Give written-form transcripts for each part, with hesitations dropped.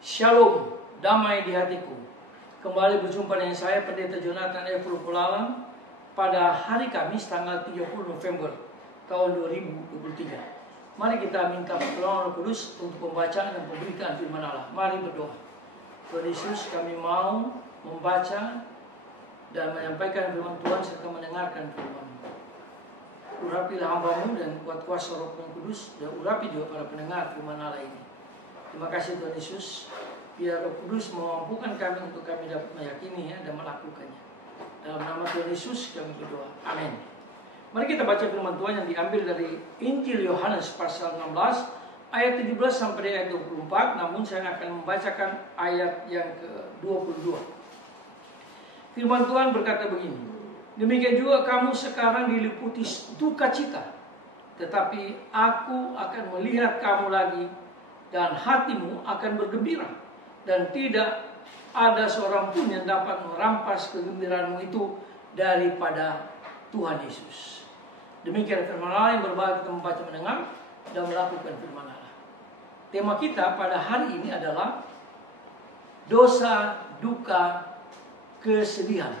Shalom, damai di hatiku. Kembali berjumpa dengan saya, Pendeta Jonathan Efru Pulalang, pada hari Kamis tanggal 30 November tahun 2023. Mari kita minta pertolongan Roh Kudus untuk pembacaan dan pemberitaan firman Allah. Mari berdoa. Tuhan Yesus, kami mau membaca dan menyampaikan firman Tuhan serta mendengarkan firman. Urapilah hamba-Mu dan kuat kuasa Roh Kudus, dan urapi juga para pendengar firman Allah ini. Terima kasih Tuhan Yesus, biar Roh Kudus memampukan kami untuk kami dapat meyakini dan melakukannya. Dalam nama Tuhan Yesus kami berdoa. Amin. Mari kita baca firman Tuhan yang diambil dari Injil Yohanes pasal 16 ayat 17 sampai ayat 24. Namun saya akan membacakan ayat yang ke-22. Firman Tuhan berkata begini. Demikian juga kamu sekarang diliputi duka cita, tetapi aku akan melihat kamu lagi, dan hatimu akan bergembira, dan tidak ada seorang pun yang dapat merampas kegembiraanmu itu daripada Tuhan Yesus. Demikian firman Allah yang berbagi kita membaca, mendengar, dan melakukan firman Allah. Tema kita pada hari ini adalah dosa, duka, kesedihan.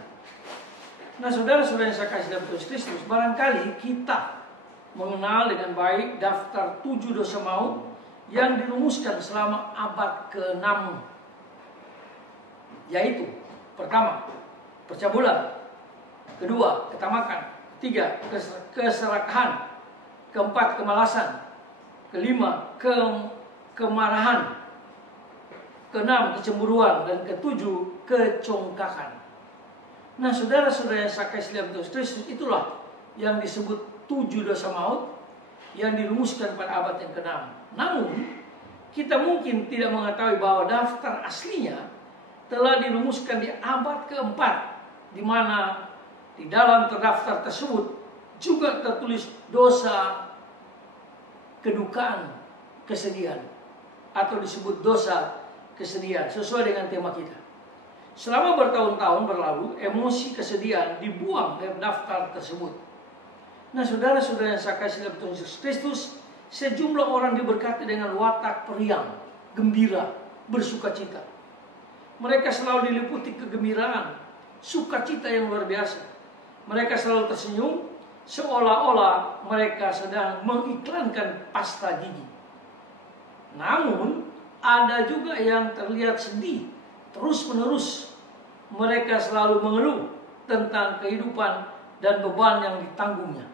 Nah, saudara-saudara yang saya kasih dalam Yesus Kristus, barangkali kita mengenal dengan baik daftar 7 dosa maut yang dirumuskan selama abad ke-6, yaitu pertama, percabulan, kedua, ketamakan, ketiga, keserakahan, keempat, kemalasan, kelima, kemarahan, keenam, kecemburuan, dan ketujuh, kecongkakan. Nah, saudara-saudara yang saya kasih dalam Yesus Kristus, itulah yang disebut 7 dosa maut yang dirumuskan pada abad yang ke-6. Namun, kita mungkin tidak mengetahui bahwa daftar aslinya telah dirumuskan di abad ke-4, di mana di dalam terdaftar tersebut juga tertulis dosa kedukaan, kesedihan, atau disebut dosa kesedihan, sesuai dengan tema kita. Selama bertahun-tahun berlalu, emosi kesedihan dibuang dari daftar tersebut. Nah, saudara-saudara yang saya kasih dalam Tuhan Yesus Kristus, sejumlah orang diberkati dengan watak periang, gembira, bersukacita. Mereka selalu diliputi kegembiraan, sukacita yang luar biasa. Mereka selalu tersenyum, seolah-olah mereka sedang mengiklankan pasta gigi. Namun, ada juga yang terlihat sedih, terus-menerus. Mereka selalu mengeluh tentang kehidupan dan beban yang ditanggungnya.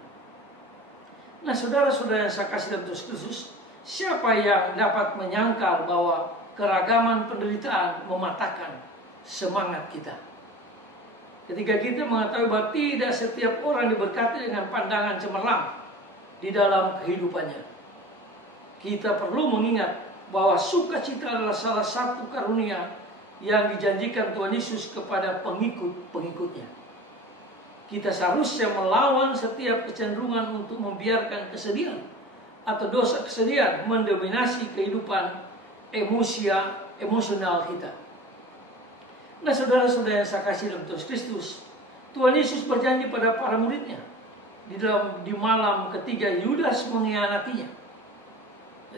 Nah, saudara-saudara yang saya kasih dalam Yesus Kristus, siapa yang dapat menyangkal bahwa keragaman penderitaan mematahkan semangat kita? Ketika kita mengetahui bahwa tidak setiap orang diberkati dengan pandangan cemerlang di dalam kehidupannya, kita perlu mengingat bahwa sukacita adalah salah satu karunia yang dijanjikan Tuhan Yesus kepada pengikut-pengikutnya. Kita seharusnya melawan setiap kecenderungan untuk membiarkan kesedihan atau dosa kesedihan mendominasi kehidupan emosional kita. Nah, saudara-saudara yang saya kasih dalam Yesus Kristus, Tuhan Yesus berjanji pada para muridnya di malam ketiga Yudas mengkhianatinya.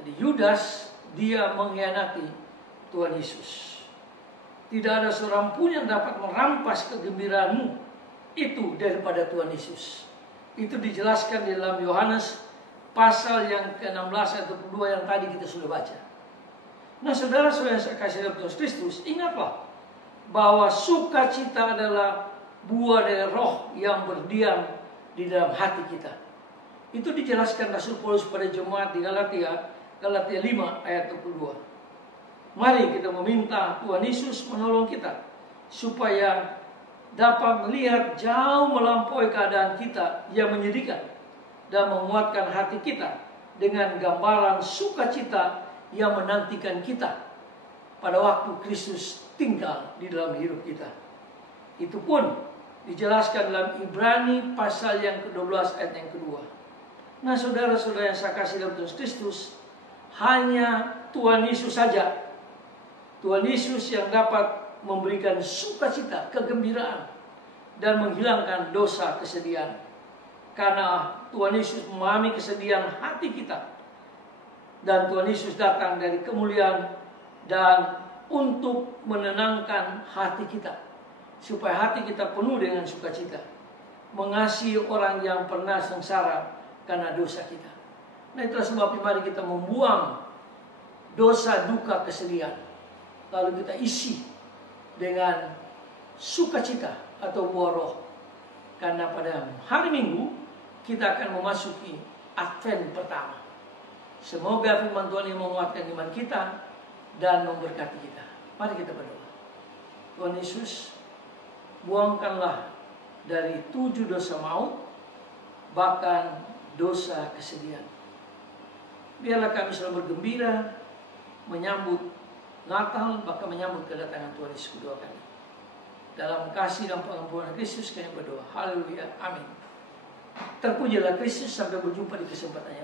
Jadi Yudas, dia mengkhianati Tuhan Yesus. Tidak ada seorang pun yang dapat merampas kegembiraanmu itu daripada Tuhan Yesus. Itu dijelaskan di dalam Yohanes pasal yang ke-16 ayat 22 yang tadi kita sudah baca. Nah, saudara-saudara yang saya kasih dalam Yesus Kristus, ingatlah bahwa sukacita adalah buah dari roh yang berdiam di dalam hati kita. Itu dijelaskan Rasul Paulus pada jemaat di Galatia 5 ayat 22. Mari kita meminta Tuhan Yesus menolong kita supaya dapat melihat jauh melampaui keadaan kita yang menyedihkan dan menguatkan hati kita dengan gambaran sukacita yang menantikan kita pada waktu Kristus tinggal di dalam hidup kita. Itu pun dijelaskan dalam Ibrani pasal yang ke-12 ayat yang kedua. Nah, saudara-saudara yang saya kasih dalam Yesus Kristus, hanya Tuhan Yesus saja, Tuhan Yesus yang dapat memberikan sukacita, kegembiraan, dan menghilangkan dosa kesedihan. Karena Tuhan Yesus memahami kesedihan hati kita, dan Tuhan Yesus datang dari kemuliaan dan untuk menenangkan hati kita, supaya hati kita penuh dengan sukacita, mengasihi orang yang pernah sengsara karena dosa kita. Nah, itulah sebabnya mari kita membuang dosa, duka, kesedihan, lalu kita isi dengan sukacita atau buah roh. Karena pada hari Minggu kita akan memasuki Advent pertama. Semoga firman Tuhan yang menguatkan iman kita dan memberkati kita. Mari kita berdoa. Tuhan Yesus, buangkanlah dari 7 dosa maut, bahkan dosa kesedihan. Biarlah kami selalu bergembira menyambut Natal, bahkan menyambut kedatangan Tuhan Yesus kedua kali. Dalam kasih dan pengampunan Kristus kami berdoa. Haleluya. Amin. Terpujilah Kristus. Sampai berjumpa di kesempatan